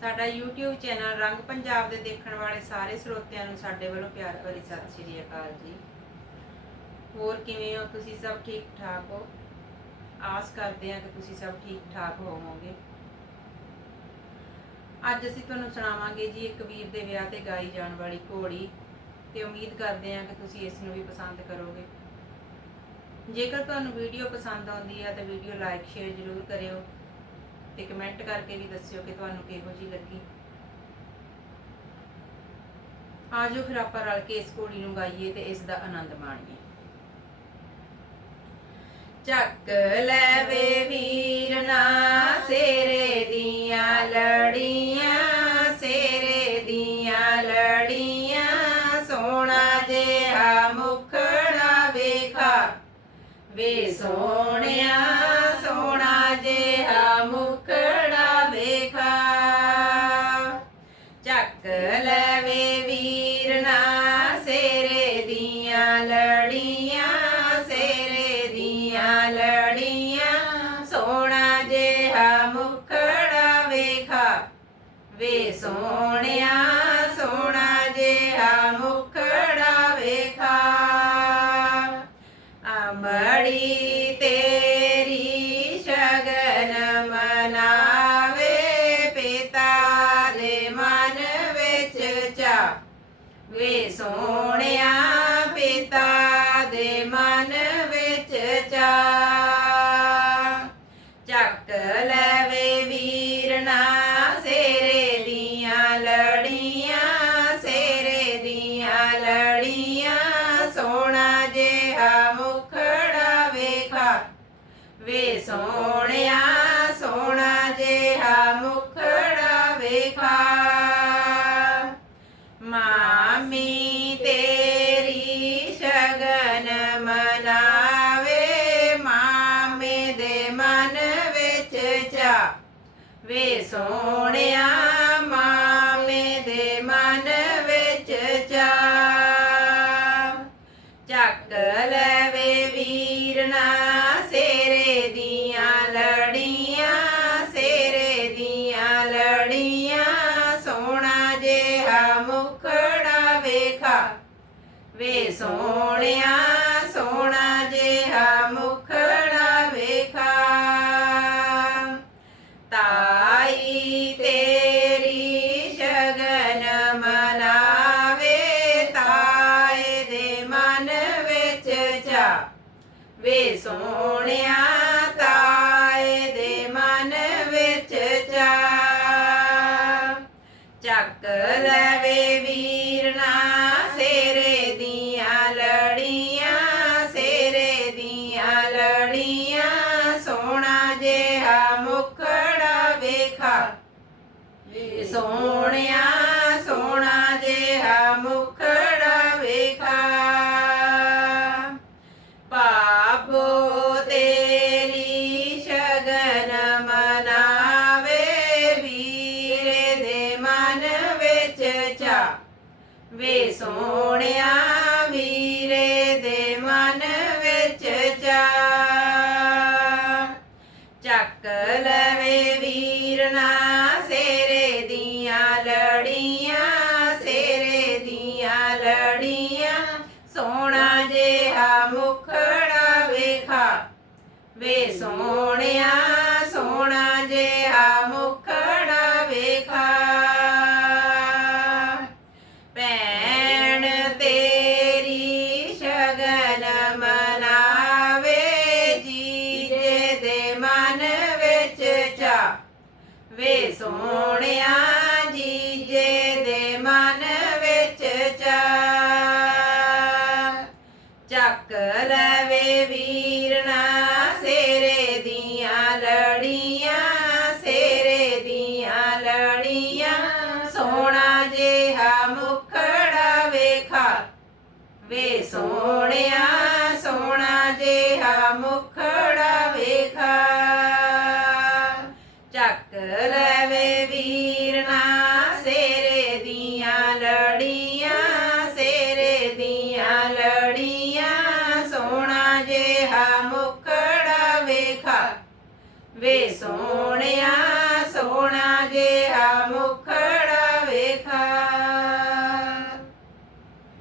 ਸਾਡਾ YouTube channel ਰੰਗ ਪੰਜਾਬ ਦੇ ਦੇਖਣ ਵਾਲੇ ਸਾਰੇ ਸਰੋਤਿਆਂ ਨੂੰ ਸਾਡੇ ਵੱਲੋਂ ਪਿਆਰ ਭਰੀ ਸਤਿ ਸ਼੍ਰੀ ਅਕਾਲ ਜੀ। ਹੋਰ ਕਿਵੇਂ ਹੋ? ਤੁਸੀਂ ਸਭ ਠੀਕ ਠਾਕ ਹੋ? ਆਸ ਕਰਦੇ ਹਾਂ ਕਿ ਤੁਸੀਂ ਸਭ ਠੀਕ ਠਾਕ ਹੋਵੋਗੇ। ਅੱਜ ਅਸੀਂ ਤੁਹਾਨੂੰ ਸੁਣਾਵਾਂਗੇ ਜੀ ਇੱਕ ਵੀਰ ਦੇ ਵਿਆਹ ਤੇ ਗਾਈ ਜਾਣ ਵਾਲੀ ਘੋੜੀ ਤੇ ਉਮੀਦ ਕਰਦੇ ਹਾਂ ਕਿ ਤੁਸੀਂ ਇਸ ਨੂੰ ਵੀ ਪਸੰਦ ਕਰੋਗੇ। ਜੇਕਰ ਤੁਹਾਨੂੰ ਵੀਡੀਓ ਪਸੰਦ ਆਉਂਦੀ ਹੈ ਤਾਂ ਵੀਡੀਓ ਲਾਈਕ, ਸ਼ੇਅਰ ਜ਼ਰੂਰ ਕਰਿਓ। ਤੇ ਕਮੈਂਟ ਕਰਕੇ ਵੀ ਦੱਸਿਓ ਕਿ ਤੁਹਾਨੂੰ ਕਿਹੋ ਜੀ ਲੱਗੀ। ਆਜੋ ਫਿਰ ਆਪਾਂ ਰਲ ਕੇ ਇਸ ਘੋੜੀ ਨੂੰ ਗਾਈਏ ਤੇ ਇਸ ਦਾ ਆਨੰਦ ਮਾਣੀਏ। ਚੱਕ ਲੈ ਵੇ ਵੀਰ ਨਾ ਸੇਰੇ ਦੀਆਂ ਲੜੀਆਂ, ਸੇਰੇ ਦੀਆਂ ਲੜੀਆਂ, ਸੋਹਣਾ ਜਿਹਾ ਮੁਖੜਾ ਵੇਖਾ। ਵੇ ਸੋਹਣਿਆ ਸੋਹਣਾ ਵੇ ਸੋਹਣਿਆ ਸੋਹਣਾ ਜਿਹਾ ਮੁਖੜਾ ਵੇਖਾ। ਅਮੜੀ ਤੇਰੀ ਸ਼ਗਨ ਮਨਾਵੇ ਪਿਤਾ ਦੇ ਮਨ ਵਿੱਚ ਚਾ। ਵੇ ਸੋਹਣਿਆ ਵੇ ਸੋਹਣਿਆ ਸੋਹਣਾ ਜਿਹਾ ਮੁਖੜਾ ਵੇਖਾ। ਮਾਮੀ ਤੇਰੀ ਸ਼ਗਨ ਮਨਾਵੇ, ਮਾਮੇ ਦੇ ਮਨ ਵਿੱਚ ਜਾ ਵੇ ਸੋਹਣਿਆ ਮਾਮੇ ਦੇ ਮਨ ਵਿੱਚ ਚਾ। ਚੱਕ ਲੈ ਵੇ ਵੀਰ ਨਾ ਸੇਰੇ ਵੇ ਸੋਹਣਿਆ, ਸੋਹਣਾ ਜਿਹਾ ਮੁਖੜਾ ਵੇਖਾ। ਤਾਈ ਤੇਰੀ ਸ਼ਗਨ ਮਨਾਵੇ, ਤਾਏ ਦੇ ਮਨ ਵਿੱਚ ਜਾ। ਵੇ ਸੋਹਣਿਆ, ਤਾਏ ਦੇ ਮਨ ਵਿੱਚ ਜਾ। ਚੱਕ ਸੋਹਣਿਆ, ਸੋਹਣਾ ਜਿਹਾ ਮੁਖੜਾ ਵੇਖਾ। ਪਾਪੋ ਤੇਰੀ ਸ਼ਗਨ ਮਨਾਵੇ, ਵੀਰੇ ਦੇ ਮਨ ਵਿੱਚ ਚਾ ਵੇ ਸੋਹਣਿਆ, ਵੀਰੇ ਸੋਹਣਿਆ ਜੀਜੇ ਦੇ ਮਨ ਵਿੱਚ ਚਾ ਚੱਕ ਲਵੇ ਵੀਰ ਨਾ ਸੇਰੇ ਦੀਆਂ ਲੜੀਆਂ, ਸੇਰੇ ਦੀਆਂ ਲੜੀਆਂ, ਸੋਹਣਾ ਜਿਹਾ ਮੁਖੜਾ ਵੇਖਾ। ਵੇ ਸੋਹਣਿਆ, ਸੋਹਣਾ ਜਿਹਾ ਮੁਖੜਾ ਵੇਖਾ। ਵੇ ਸੋਹਣਿਆ ਸੋਹਣਾ ਜਿਹਾ